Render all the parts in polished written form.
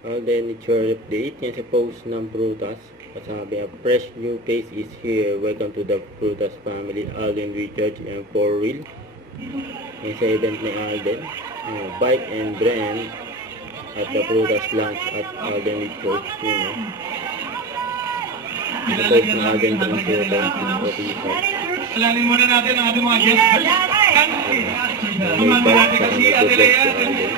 Alden, it's your update. Yan sa post ng Prutas. Sabi, a fresh new face is here. Welcome to the Prutas family. Alden Richards and For Real. Yan sa event ni Alden. Bike and brand at the Prutas launch at Alden Richards. Sa post ng Alden ng Prutas ng official. Alalin muna natin ang ating mga guests. May bike sa mga good si Alden.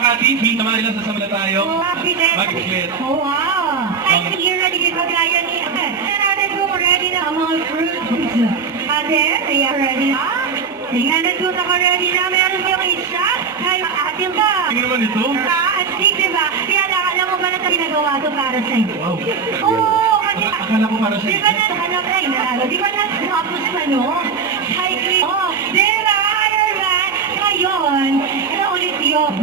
Makati, naman ilang sasama na tayo. Mag-split. Oh, wow. I can hear ready to go kaya ni Ate. Ate, go ready na ang mga fruits. Ate, are you ready na? Tingnan na doon ako ready na. Meron ba yung isa? Ay, ate ba? Tingnan naman ito. Astig, diba? Kaya alam mo ba na ito ginagawa ito para sa'yo? Wow. Oo, kasi... Akala ko para sa'yo. Di ba nahanap ay nalo? Di ba natapos ano? Cycling. Oh, diba? Ironman. Ngayon, ito ulit yun.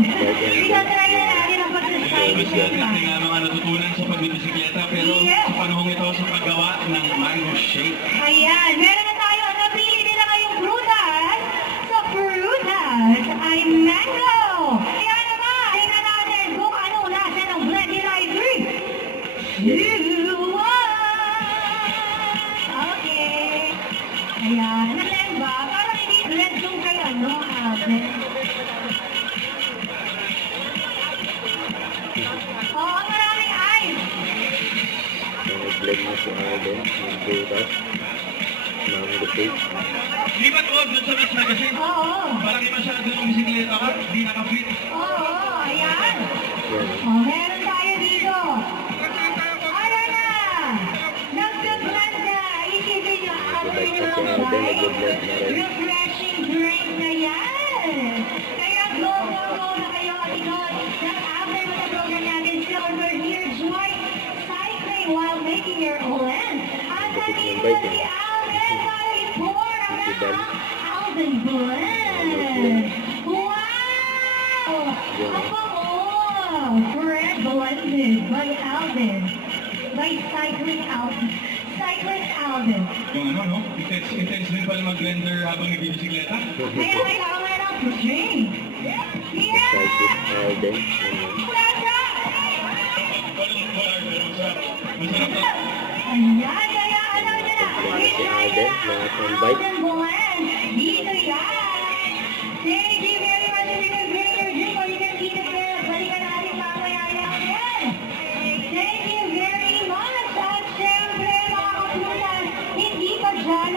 Pinatry na natin ang pagsacycling. Kasi nga mga natutunan sa pagbibisikleta pero sa panahong ito sa paggawa ng mango shake. Ayan, meron na tayo. Napili nila ngayong prutas. Sa prutas ay mango. Kaya naman, tingnan natin kung ano nasa ng blend in I 3, 2, 1. Okay. Ayan, blend ba? Parang hindi blend yung kay ano, ate. Oo, maraming ice. Nag-blend na si Alden ng Prutas. Mango face. Di ba tuwag doon sa mas magazine? Oo. Parang di masyado yung bisikleta ko, di nakafit. Oo, ayan. Yan. Oh, meron tayo dito. Ayan na! Nagka-blend na! Isipin nyo, Nag-bike pa si Alden, nag-blend na rin. refreshing drink na yan! Kaya go na kayo at ikaw. After mo sa program natin, Silver Deer Joy Cycling while making your blend. At nandito bike, si Alden para i-pour ang Dal. Alden Blend! Wow! Bread blended by Alden. By Cycling Alden. Cycling Alden. Yung ano, no? Intense din pala mag-blender habang nagbibisikleta. Kaya kailangan mo ng drink. Yeah! Excited Alden. Plaza! Masarap na. Ayan, kaya alam nyo na. Si Alden, lahat ng bike. Alden Blend. Dito yan. Thank you very much. If you can bring your drink or you can eat it there. Balikan natin mamaya yan. Thank you very much. At syempre, mga kapunan, hindi pa dyan.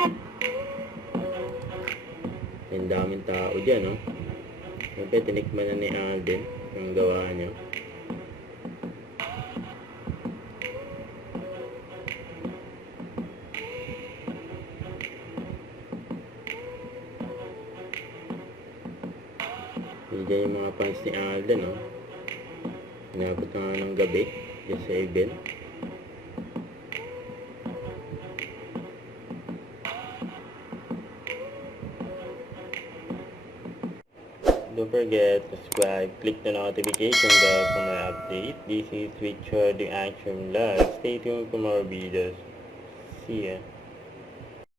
Ang daming tao dyan, no? Siyempre, tinikman na ni Alden ang gawa niya. Diyan yung mga fans ni Alden, no? Inabot na nga ng gabi dyan sa event. Don't forget to subscribe, click the notification bell for my update. This is Richard the Action Vlog. Stay tuned for more videos. See ya.